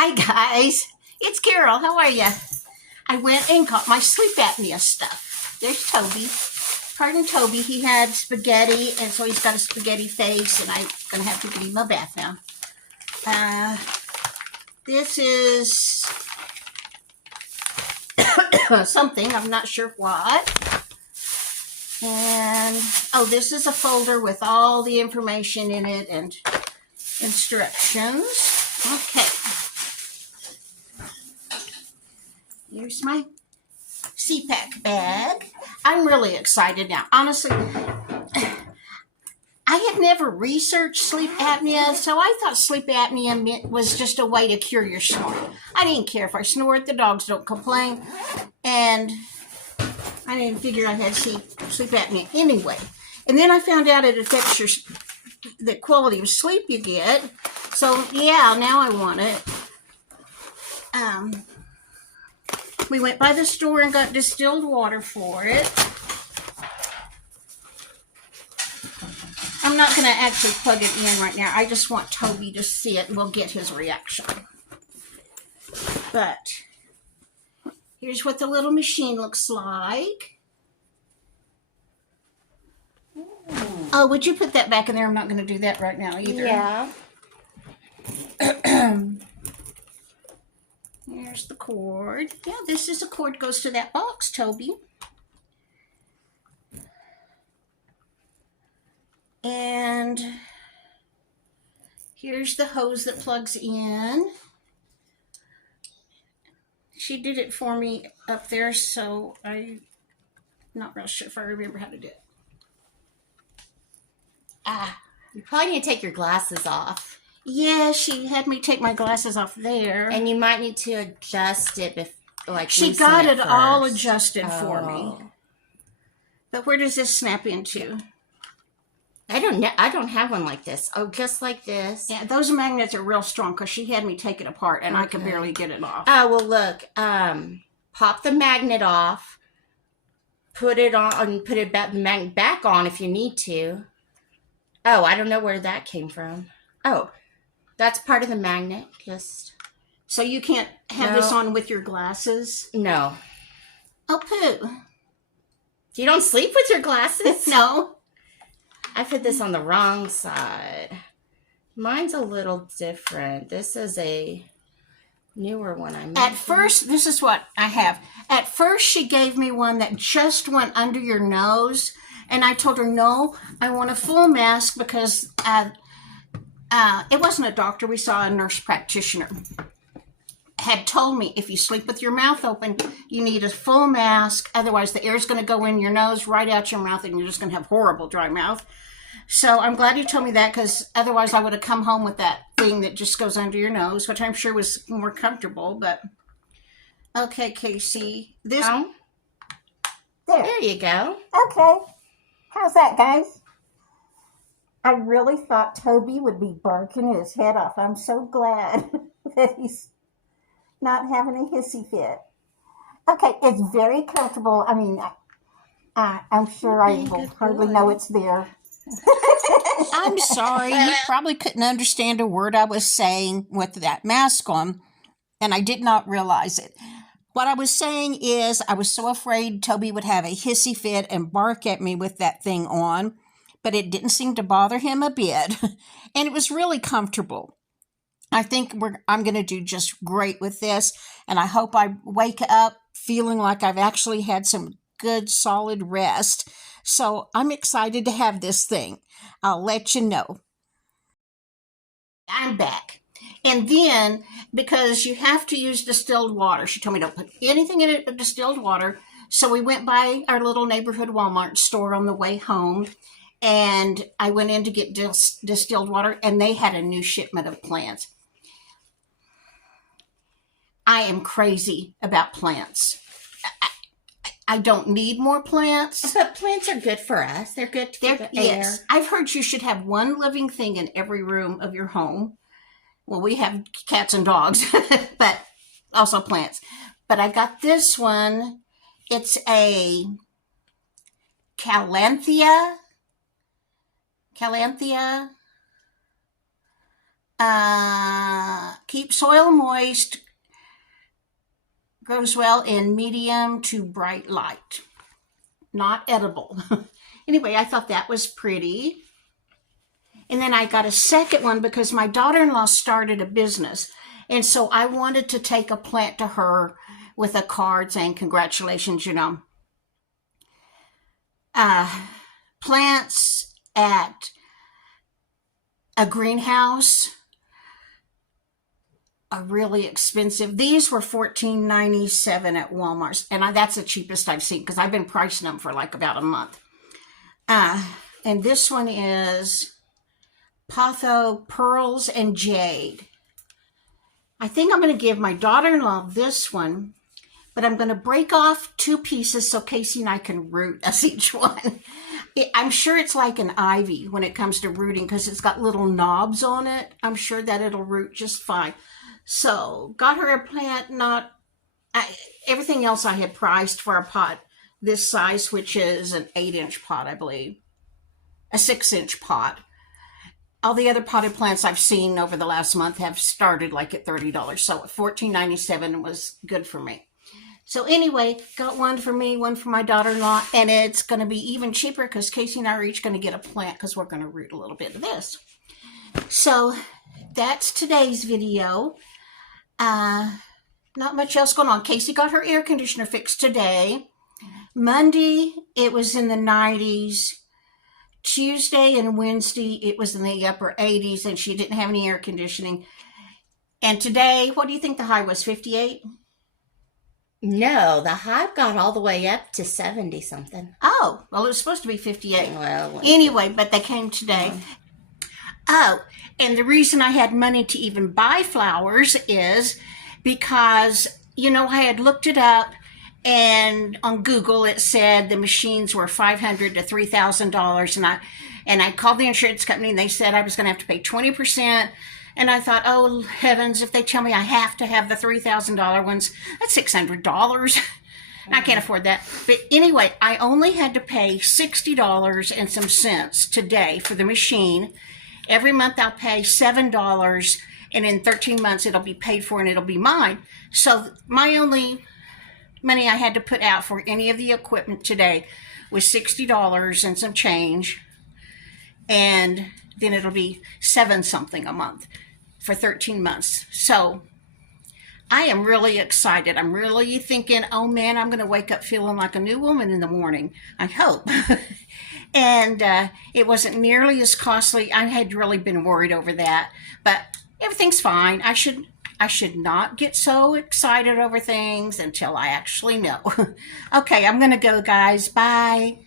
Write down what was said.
Hi guys, it's Carol. How are you? I went and got my sleep apnea stuff. There's Toby. Pardon Toby, he had spaghetti, and so he's got a spaghetti face, and I'm going to have to give him a bath now. This is something, I'm not sure what. And, oh, this is a folder with all the information in it and instructions. Okay. Here's my CPAP bag. I'm really excited now. Honestly, I had never researched sleep apnea, so I thought sleep apnea was just a way to cure your snore. I didn't care if I snore, the dogs don't complain, and I didn't figure I had sleep apnea anyway. And then I found out it affects the quality of sleep you get, so yeah, now I want it. We went by the store and got distilled water for it. I'm not going to actually plug it in right now. I just want Toby to see it and we'll get his reaction. But here's what the little machine looks like. Oh, would you put that back in there? I'm not going to do that right now either. Yeah. Here's the cord. Yeah, this is a cord goes to that box, Toby. And here's the hose that plugs in. She did it for me up there, so I'm not real sure if I remember how to do it. You probably need to take your glasses off. Yeah, she had me take my glasses off there. And you might need to adjust it she got it all adjusted for me. But where does this snap into? I don't know. I don't have one like this. Oh, just like this. Yeah, those magnets are real strong because she had me take it apart and I could barely get it off. Oh, well, look. Pop the magnet off. Put it on. Put it back on if you need to. Oh, I don't know where that came from. Oh, that's part of the magnet. Just so you can't have this on with your glasses? No. Oh, poo. You don't sleep with your glasses? No. I put this on the wrong side. Mine's a little different. This is a newer one I made. At first, this is what I have. At first, she gave me one that just went under your nose. And I told her, no, I want a full mask because it wasn't a doctor. We saw a nurse practitioner. Had told me if you sleep with your mouth open, you need a full mask. Otherwise, the air is going to go in your nose, right out your mouth, and you're just going to have horrible dry mouth. So I'm glad you told me that because otherwise I would have come home with that thing that just goes under your nose, which I'm sure was more comfortable. But okay, Casey. There you go. Okay. How's that, guys? I really thought Toby would be barking his head off. I'm so glad that he's not having a hissy fit. Okay, it's very comfortable. I mean, I'm sure I will hardly know it's there. I'm sorry. You probably couldn't understand a word I was saying with that mask on, and I did not realize it. What I was saying is I was so afraid Toby would have a hissy fit and bark at me with that thing on, but it didn't seem to bother him a bit, and it was really comfortable. I think I'm going to do just great with this, and I hope I wake up feeling like I've actually had some good, solid rest. So I'm excited to have this thing. I'll let you know. I'm back. And then, because you have to use distilled water, she told me don't put anything in it but distilled water. So we went by our little neighborhood Walmart store on the way home, and I went in to get distilled water, and they had a new shipment of plants. I am crazy about plants. I don't need more plants. But plants are good for us. They're good for the air. Yes. I've heard you should have one living thing in every room of your home. Well, we have cats and dogs, but also plants. But I got this one. It's a Calanthea. Keep soil moist, grows well in medium to bright light. Not edible. Anyway, I thought that was pretty. And then I got a second one because my daughter-in-law started a business. And so I wanted to take a plant to her with a card saying, congratulations, plants at a greenhouse are really expensive. These were $14.97 at Walmart, and that's the cheapest I've seen because I've been pricing them for like about a month. And this one is Potho Pearls and Jade. I think I'm going to give my daughter-in-law this one, but I'm going to break off 2 pieces so Casey and I can root us each one. I'm sure it's like an ivy when it comes to rooting because it's got little knobs on it. I'm sure that it'll root just fine. So got her a plant, everything else I had priced for a pot this size, which is an 8-inch pot, I believe, a 6-inch pot. All the other potted plants I've seen over the last month have started like at $30. So $14.97 was good for me. So anyway, got one for me, one for my daughter-in-law, and it's going to be even cheaper because Casey and I are each going to get a plant because we're going to root a little bit of this. So that's today's video. Not much else going on. Casey got her air conditioner fixed today. Monday, it was in the 90s. Tuesday and Wednesday, it was in the upper 80s, and she didn't have any air conditioning. And today, what do you think the high was, 58? No, the high got all the way up to 70 something. Oh, well, it was supposed to be 58. Well, anyway, but they came today. Oh, and the reason I had money to even buy flowers is because, I had looked it up, and on Google it said the machines were $500 to $3,000, and I called the insurance company, and they said I was going to have to pay 20%. And I thought, oh heavens, if they tell me I have to have the $3,000 ones, that's $600. I can't afford that. But anyway, I only had to pay $60 and some cents today for the machine. Every month I'll pay $7, and in 13 months it'll be paid for and it'll be mine. So my only money I had to put out for any of the equipment today was $60 and some change. And then it'll be $7 something a month for 13 months. So I am really excited. I'm really thinking, oh man, I'm going to wake up feeling like a new woman in the morning. I hope. And it wasn't nearly as costly. I had really been worried over that, but everything's fine. I should not get so excited over things until I actually know. Okay, I'm going to go, guys. Bye.